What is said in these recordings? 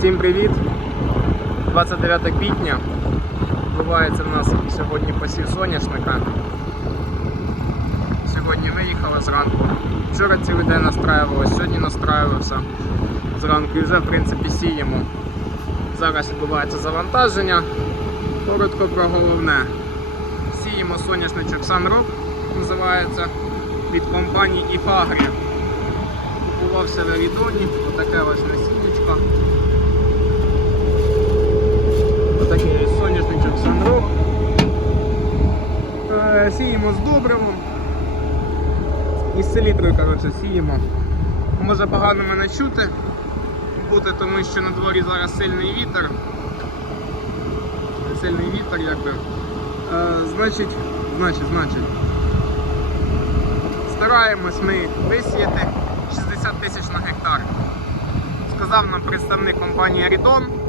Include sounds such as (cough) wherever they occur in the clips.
Всім привіт! 29 квітня. Відбувається в нас сьогодні посів соняшника. Сьогодні виїхали зранку. Вчора цілий день настраювалися, сьогодні настраювався зранку і вже в принципі сіємо. Зараз відбувається завантаження. Коротко про головне. Сіємо соняшничок Sunrock, називається від компанії Ifagri. Купувався в Ерідоні, отаке ось насіннячко. Отакий ось соняшничок Sunrock. Е, Сіємо з добривом. Із селітрою, коротше, сіємо. Може погано мене чути бути, тому що на дворі зараз сильний вітер. Сильний вітер якби. Е, значить, значить, значить. Стараємось ми висіяти 60 тисяч на гектар. Сказав нам представник компанії Рідон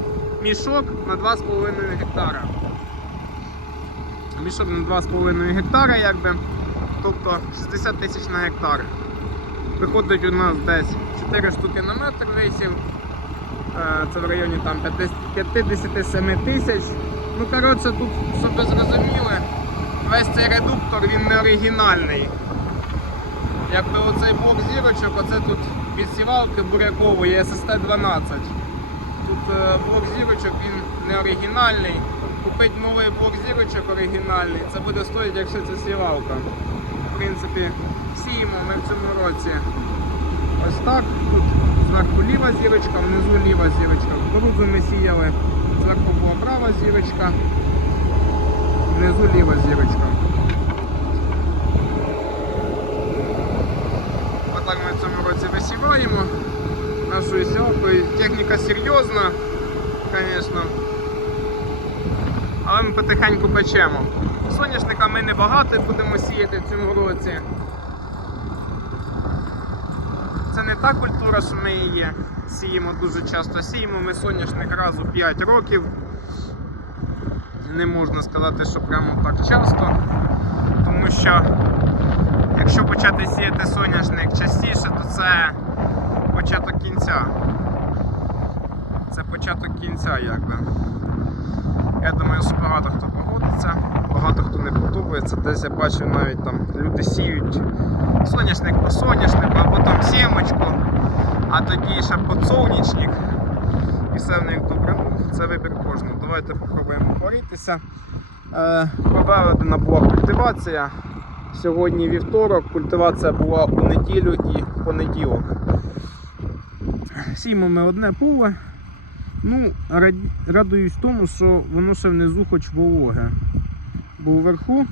мішок на 2,5 гектара. Мішок на 2,5 гектара, якби. Тобто 60 тисяч на гектар. Виходить у нас десь 4 штуки на метр висів. Е, Це в районі там 57 тисяч. Ну, коротше, тут, щоб ви зрозуміли, весь цей редуктор він не оригінальний. Якби оцей блок зірочок, оце тут від сівалки бурякової SST-12. Тут е, блок зірочок він не оригінальний. Купити новий блок зірочок оригінальний, це буде стоїти, якщо це сівалка. В принципі, сіємо ми в цьому році ось так. Тут зверху ліва зірочка, внизу ліва зірочка. Кукурудзу ми сіяли, зверху була права зірочка, внизу ліва зірочка. Отак ми в цьому році висіваємо нашу сівалкою. Техніка серйозна, звісно. Але ми потихеньку печемо. Соняшника ми небагато будемо сіяти в цьому році. Це не та культура, що ми її сіємо дуже часто. Сіємо ми соняшник раз у 5 років. Не можна сказати, що прямо так часто. Тому що якщо почати сіяти соняшник частіше, то це початок кінця. Це початок кінця, якби. Я думаю, що багато хто погодиться, багато хто не подобається. Десь я бачив навіть там люди сіють соняшник по соняшнику, а потім сімочку, а тоді ще подсолнечник. І все в них добре. Ну, це вибір кожного. Давайте попробуємо борітися. Е, проведена була культивація. Сьогодні вівторок, культивація була у неділю і понеділок. Сіємо ми одне поле. Ну, радуюсь тому, що воно ще внизу хоч вологе. Бо вверху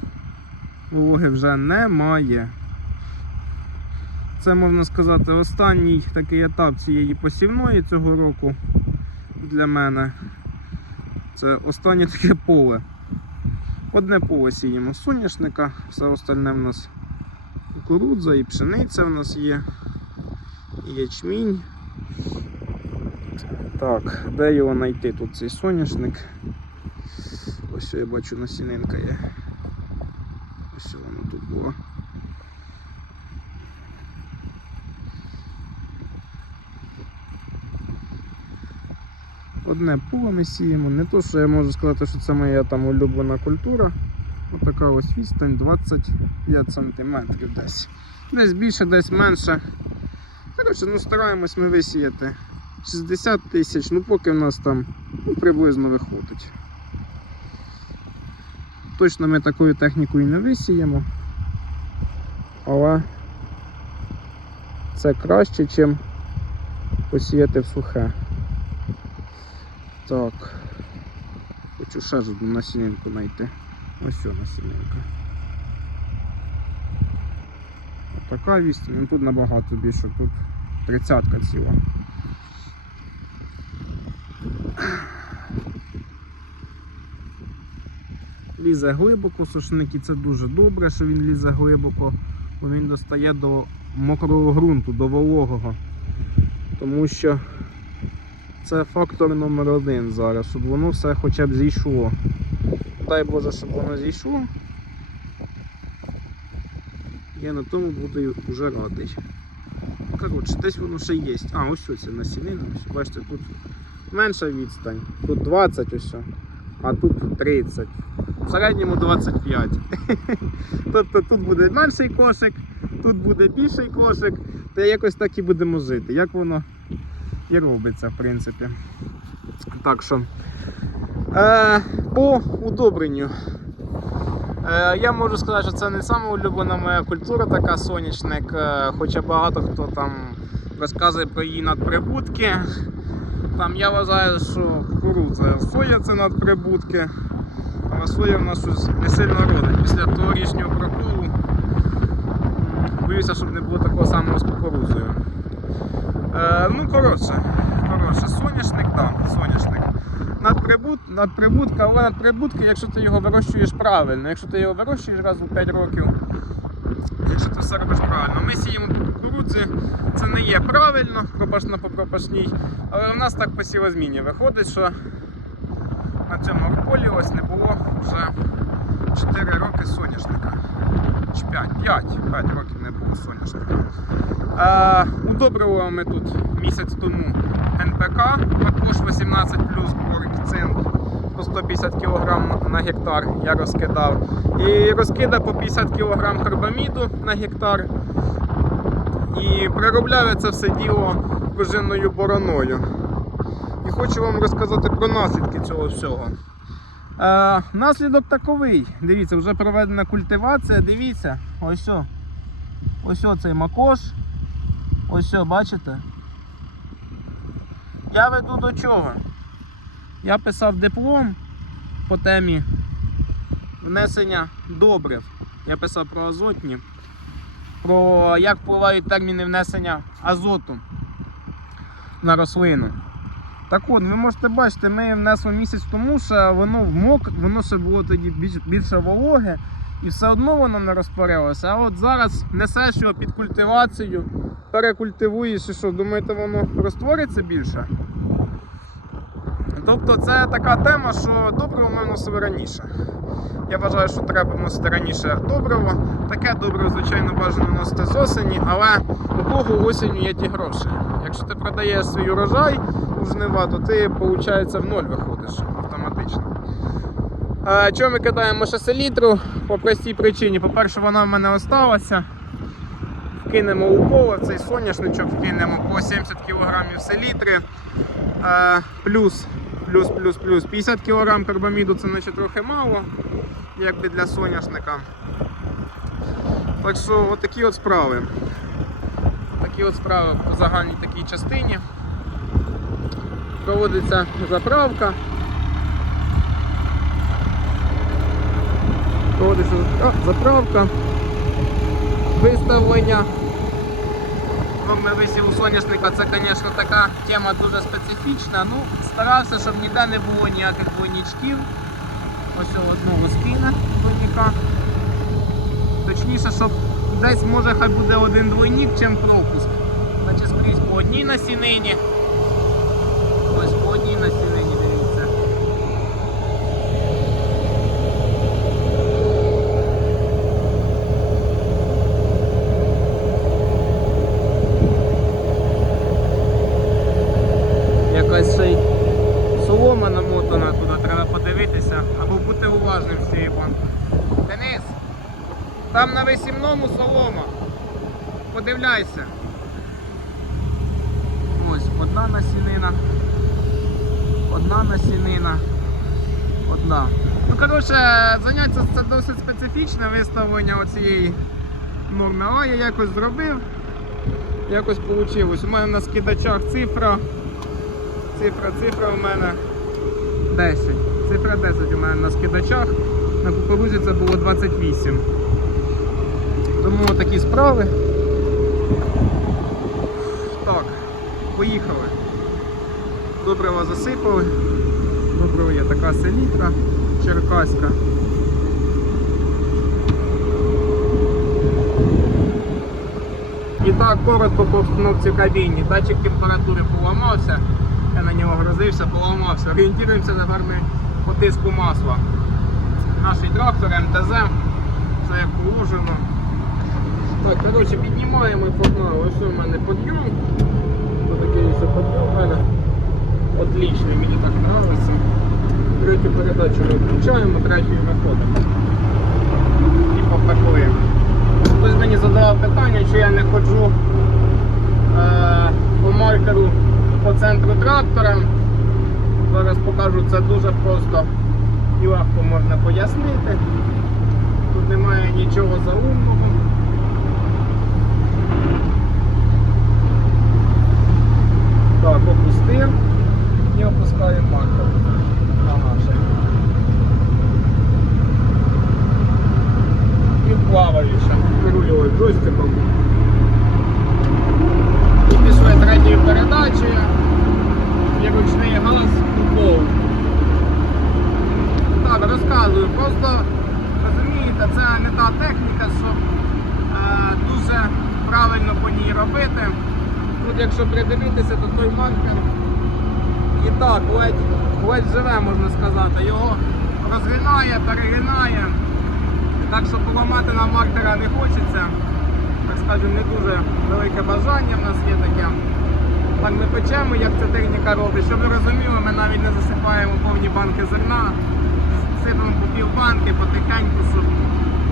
вологи вже немає. Це можна сказати останній такий етап цієї посівної цього року для мене. Це останнє таке поле. Одне поле сіємо соняшника, все остальне в нас кукурудза і пшениця в нас є, і ячмінь. Так, де його знайти тут цей соняшник? Ось я бачу насінинка є. Ось воно тут було. Одне поле ми сіємо. Не то, що я можу сказати, що це моя там улюблена культура. Отака ось відстань 25 см десь. Десь більше, десь менше. Коротше, ну стараємось ми висіяти 60 тисяч, ну поки в нас там ну, приблизно виходить. Точно ми такою технікою не висіємо, але це краще, ніж посіяти в сухе. Так. Хочу ще одну насінинку знайти. Ось ця насінинка. Така відстань, ну тут набагато більше, тут тридцятка ціла. Лізе глибоко сушник і це дуже добре, що він лізе глибоко, бо він достає до мокрого ґрунту, до вологого. Тому що це фактор номер один зараз, щоб воно все хоча б зійшло. Дай Боже, щоб воно зійшло. Я на тому буду вже радий. Коротше, десь воно ще є. А, ось ось це насінина. Ось, бачите, тут менша відстань. Тут 20 ось, а тут 30. В середньому 25. (laughs) тобто тут буде менший кошик, тут буде більший кошик, та якось так і будемо жити. Як воно і робиться, в принципі. Так що. Е, по удобренню. Е, я можу сказати, що це не саме улюблена моя культура, така соняшник, е, хоча багато хто там розказує про її надприбутки. Там я вважаю, що кукурудза, соя це надприбутки, але соя в нас щось не сильно родить. Після тогорічнього проколу боюся, щоб не було такого самого з кукурудзою. Е, ну, коротше, коротше, соняшник, да, соняшник. Надприбут, надприбутка, але надприбутки, якщо ти його вирощуєш правильно, якщо ти його вирощуєш раз у 5 років, якщо ти все робиш правильно. Ми сіємо по кукурудзі, це не є правильно, пропашно по пропашній, але в нас так по сівозміні виходить, що на цьому полі ось не було вже 4 роки соняшника. Чи 5, 5, 5 років не було соняшника. Е, удобрювали ми тут місяць тому НПК, також 18 плюс цинк по 150 кг на гектар я розкидав. І розкидав по 50 кг карбаміду на гектар. І приробляв я це все діло пружинною бороною. І хочу вам розказати про наслідки цього всього. Наслідок таковий. Дивіться, вже проведена культивація. Дивіться, ось о. Ось о цей макош. Ось о, бачите? Я веду до чого? Я писав диплом по темі внесення добрив. Я писав про азотні, про як впливають терміни внесення азоту на рослину. Так от, ви можете бачити, ми внесли місяць тому, що воно вмок, воно ще було тоді більш, більше вологе, і все одно воно не розпарилося. А от зараз несеш його під культивацію, перекультивуєш і що, думаєте, воно розтвориться більше? Тобто це така тема, що добриво ми вносили раніше. Я вважаю, що треба вносити раніше добриво. Таке добриво, звичайно, бажано вносити з осені, але у кого осінню є ті гроші. Якщо ти продаєш свій урожай жнива, то ти, виходить, в ноль виходиш автоматично. А, чого ми кидаємо ще селітру? По простій причині. По-перше, вона в мене осталася. Вкинемо у поле, цей соняшничок вкинемо по 70 кг селітри. А, плюс, плюс, плюс, плюс 50 кг карбаміду це наче трохи мало, якби для соняшника. Так що отакі от справи. Такі от справи по загальній такій частині. Проводиться заправка. Проводиться заправка, виставлення. Норми висіву соняшника це, звісно, така тема дуже специфічна. Ну, старався, щоб ніде не було ніяких двойничків. Ось одного спіна двойника. Точніше, щоб десь може хай буде один двойник, чим пропуск. Значить скрізь по одній насінині. Ось по одній насінині, дивіться. Якась солома намотана туди, треба подивитися або бути уважним з. Денис, там на висівному солома. Подивляйся. Ось одна насінина. Одна насінина. Одна. Ну, коротше, заняття це досить специфічне виставлення оцієї норми. Але я якось зробив. Якось вийшло. У мене на скидачах цифра. Цифра, цифра у мене 10. Цифра 10 у мене на скидачах. На кукурузі це було 28. Тому такі справи. Так, поїхали. Добрива засипали. Добрива є така селітра черкаська. І так, коротко по обстановці кабіні. Датчик температури поламався. Я на нього грозився, поламався. Орієнтуємося тепер ми по тиску масла. Наш трактор МТЗ. Все як положено. Так, коротше, піднімаємо і погнали. Ось у мене підйом. Ось такий підйом мене. Отлично, мені так подобається. Третю передачу ми включаємо, третю виходимо. І попекли. Хтось мені задавав питання, чи я не ходжу е, по маркеру по центру трактора. Зараз покажу це дуже просто і легко можна пояснити. Тут немає нічого заумного. Так, опустив і опускаю маркер. Ага, ще. І плаваючи. Вирулюю джойстиком. І пішли третьою передачею. І ручний газ у. Так, розказую. Просто розумієте, це не та техніка, щоб е, дуже правильно по ній робити. Тут, якщо придивитися, то той маркер і так ледь, ледь живе, можна сказати. Його розгинає, перегинає. Так що поламати нам маркера не хочеться. Так скажемо, не дуже велике бажання в нас є таке. Так ми печемо, як ця техніка робить. Щоб ви розуміли, ми навіть не засипаємо повні банки зерна, сипемо по пів банки потихеньку, щоб.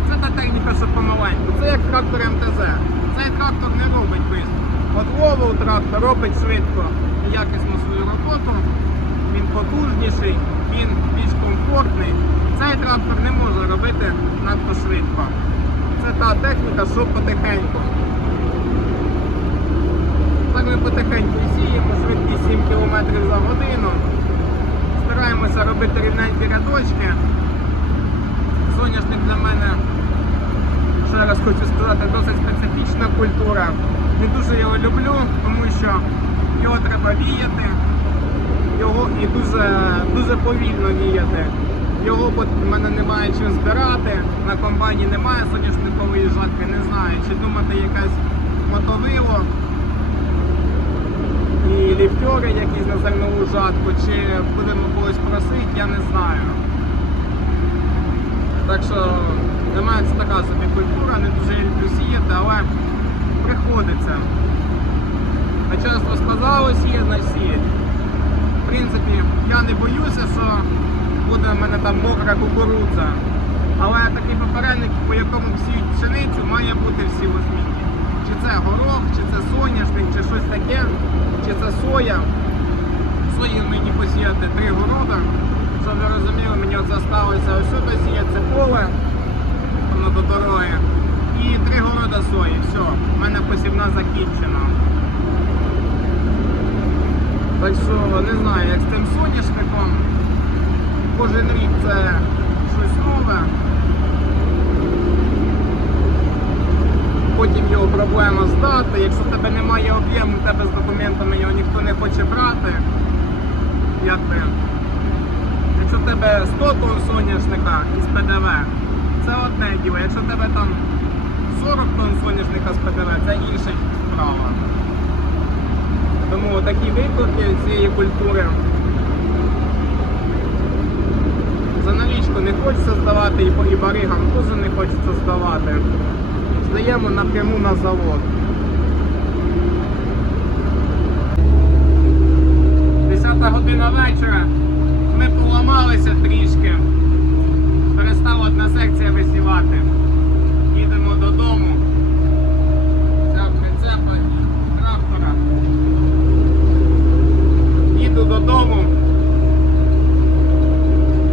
Це та техніка, що помаленьку. Це як трактор МТЗ. Цей трактор не робить швидко. От Volvo трактор робить швидко якісно свою роботу. Він потужніший, він більш комфортний. Цей трактор не може робити надто швидко. Це та техніка, що потихеньку. Так ми потихеньку сіємо, швидкість 7 км за годину. Стараємося робити рівненькі рядочки. Соняшник для мене, ще раз хочу сказати, досить специфічна культура. Не дуже його люблю, тому що його треба віяти, його і дуже, дуже повільно віяти. Його в мене немає чим збирати, на комбайні немає соняшникової жатки, не знаю, чи думати якась мотовило і ліфтери якісь на зернову жатку, чи будемо когось просити, я не знаю. Так що для мене це така собі культура, не дуже люблю сіяти, але приходиться. Начальство сказало значить сіять. В принципі, я не боюся, що буде в мене там мокра кукурудза. Але такий попередник, по якому сіють пшеницю, має бути всі освіті. Чи це горох, чи це соняшник, чи щось таке, чи це соя. Сої мені посіяти три города. Щоб ви розуміли, мені от залишилося ось сюди сіяти це поле, воно до дороги. І три города сої. Все, в мене посівна закінчена. Так що не знаю, як з тим соняшником. Кожен рік це щось нове. Потім його проблема здати. Якщо в тебе немає об'єму, в тебе з документами його ніхто не хоче брати. Як би. Якщо в тебе 100 тонн соняшника із ПДВ, це одне діло. Якщо в тебе там 40 тонн соняшника з ПДВ, це інша справа. Тому такі виклики цієї культури. За налічку не хочеться здавати і баригам теж не хочеться здавати. Здаємо напряму на завод. 10 година вечора. Ми поламалися трішки. Перестала одна секція висівати. Їдемо додому. Взяв прицепа і трактора. Їду додому.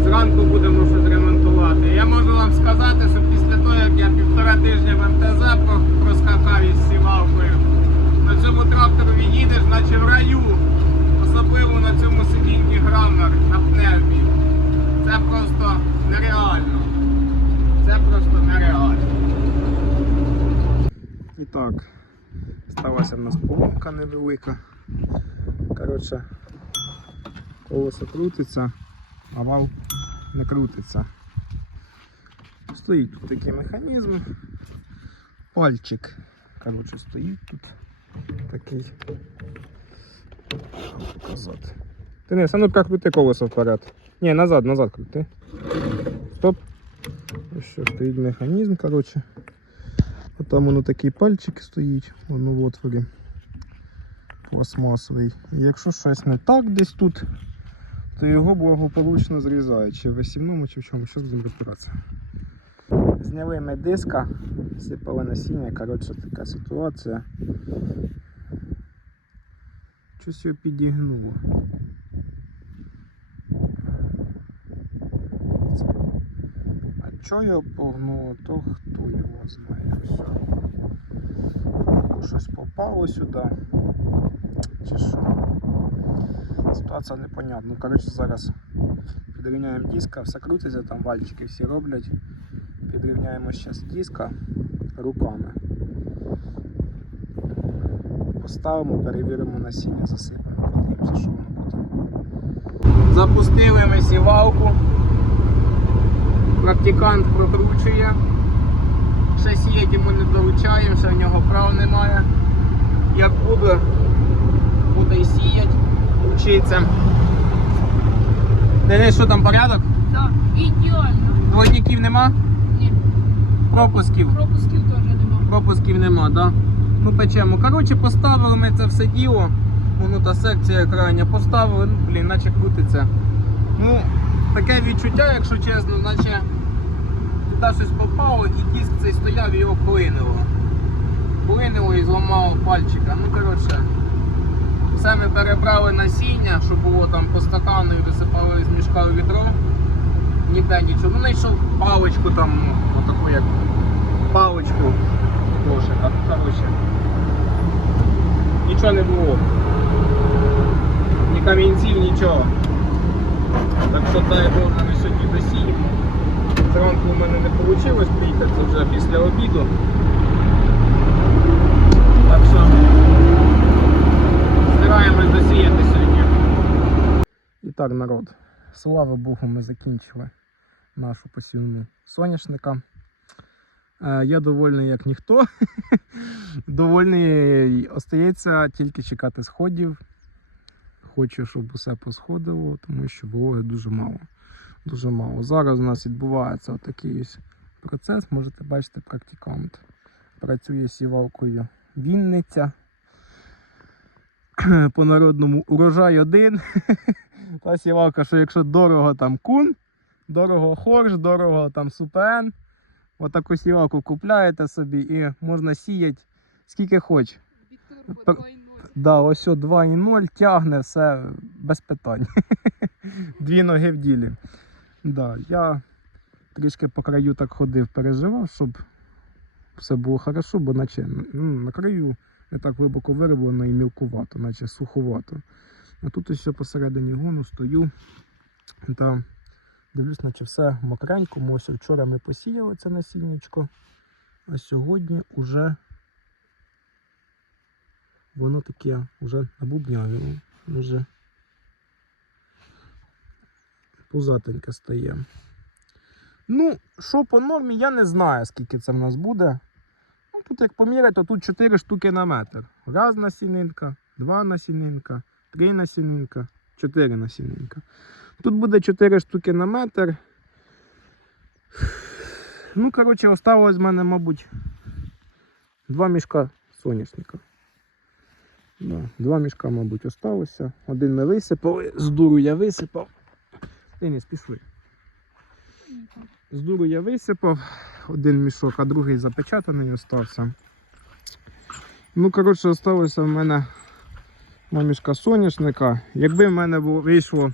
Зранку будемо щось ремонтувати. Я можу вам сказати, що після того, як я півтора тижня в МТЗ про- проскакав із сівалкою, на цьому тракторі їдеш, наче в раю. Особливо на цьому сидінні грамер на пневмі. Це просто нереально. Це просто нереально. І так, сталася в нас поломка невелика. Коротше, колесо крутиться, а вал не крутиться. Стоїть тут такий механізм. Пальчик. Коротше, стоїть тут такий. Показати. Ти не, а ну крути колесо вперед. Ні, назад, назад крути. Стоп. Ось що стоїть механізм, коротше. Там воно такий пальчик стоїть, воно в отворі. пластмасовий. І якщо щось не так десь тут, то його благополучно зрізають. Чи в висівному, чи в чому. Що будемо розбиратися. Зняли ми диска, сипали насіння, коротше така ситуація. Щось його підігнуло. Це- Чого його погнуло, то хто його знає. Все. Або щось попало сюди. Чи що? Ситуація непонятна. Ну, коротше, зараз підрівняємо диска, все крутиться, там вальчики всі роблять. Підрівняємо зараз диска руками. Поставимо, перевіримо насіння, засипемо, подивимося, що воно буде. Запустили ми сівалку. Практикант прокручує. Ще сіять йому не доручаємо, ще в нього прав немає. Як буде, буде і сіять, вчиться. Денис, що там порядок? Так, ідеально. Двойників нема? Ні, Пропусків. пропусків теж нема. Пропусків нема, да? Ну печемо. Коротше, поставили ми це все діло. Воно та секція крайня поставили, ну блін, наче крутиться. Ну, таке відчуття, якщо чесно, наче туди щось попало і диск цей стояв його клинило. Клинило і зламало пальчика. Ну коротше. Все ми перебрали насіння, що було там по стакану і висипали з мішка в відро. Ніде нічого. Ну знайшов паличку там, ну, отаку як паличку кошика. Коротше. Нічого не було. Ні камінців, нічого. Так що дай Бог ми сьогодні досіємо. Зранку в мене не вийшло приїхати, це вже після обіду. Так що стараємось досіяти сьогодні. І так, народ, слава Богу, ми закінчили нашу посівну соняшника. Е, Я довольний як ніхто. (laughs) довольний остається тільки чекати сходів. Хочу, щоб усе посходило, тому що вологи дуже мало. Дуже мало. Зараз у нас відбувається отакий ось процес. Можете бачити, практикант працює сівалкою Вінниця. (clears throat) По народному урожай один. (laughs) Та сівалка, що якщо дорого там кун, дорого хорш, дорого там супен. Отаку сівалку купляєте собі і можна сіяти скільки хоч. Віктор по 2.0. Да, ось о 2,0 тягне все без питань. (laughs) Дві ноги в ділі. Да, я трішки по краю так ходив, переживав, щоб все було хорошо, бо наче ну, на краю не так глибоко вироблено і мілкувато, наче суховато. А тут ось посередині гону стою та дивлюсь, наче все мокренько. Ми Ось вчора ми посіяли це насіннячко, а сьогодні уже воно таке вже набубнявіло, вже пузатеньке стає. Ну, що по нормі, я не знаю, скільки це в нас буде. Ну, тут як поміряти, то тут 4 штуки на метр. Раз насінинка, два насінинка, три насінинка, 4 насінинка. Тут буде 4 штуки на метр. Ну, коротше, осталось в мене, мабуть, два мішка соняшника. Да, два мішка, мабуть, осталося. Один ми висипали, з дуру я висипав. Денис, пішли. З дуру я висипав один мішок, а другий запечатаний остався. Ну, коротше, осталося в мене два мішка соняшника. Якби в мене вийшло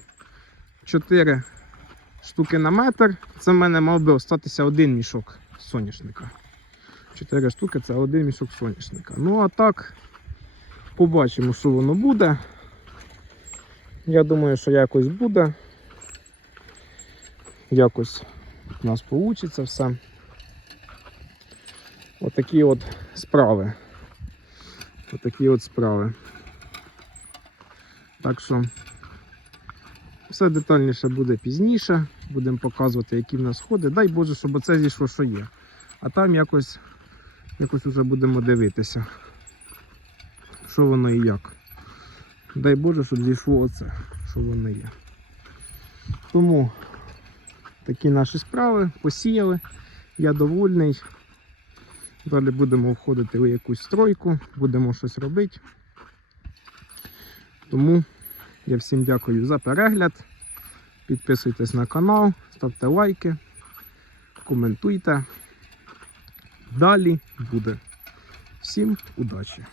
4 штуки на метр, це в мене мав би остатися один мішок соняшника. 4 штуки це один мішок соняшника. Ну а так, побачимо, що воно буде. Я думаю, що якось буде. Якось у нас вийде все. Отакі от справи. Отакі от справи. Так що все детальніше буде пізніше. Будемо показувати, які в нас ходи. Дай Боже, щоб оце зійшло, що є. А там якось, якось вже будемо дивитися, що воно і як. Дай Боже, щоб зійшло оце, що воно є. Тому такі наші справи посіяли. Я довольний. Далі будемо входити у якусь стройку, будемо щось робити. Тому я всім дякую за перегляд. Підписуйтесь на канал, ставте лайки, коментуйте. Далі буде. Всім удачі!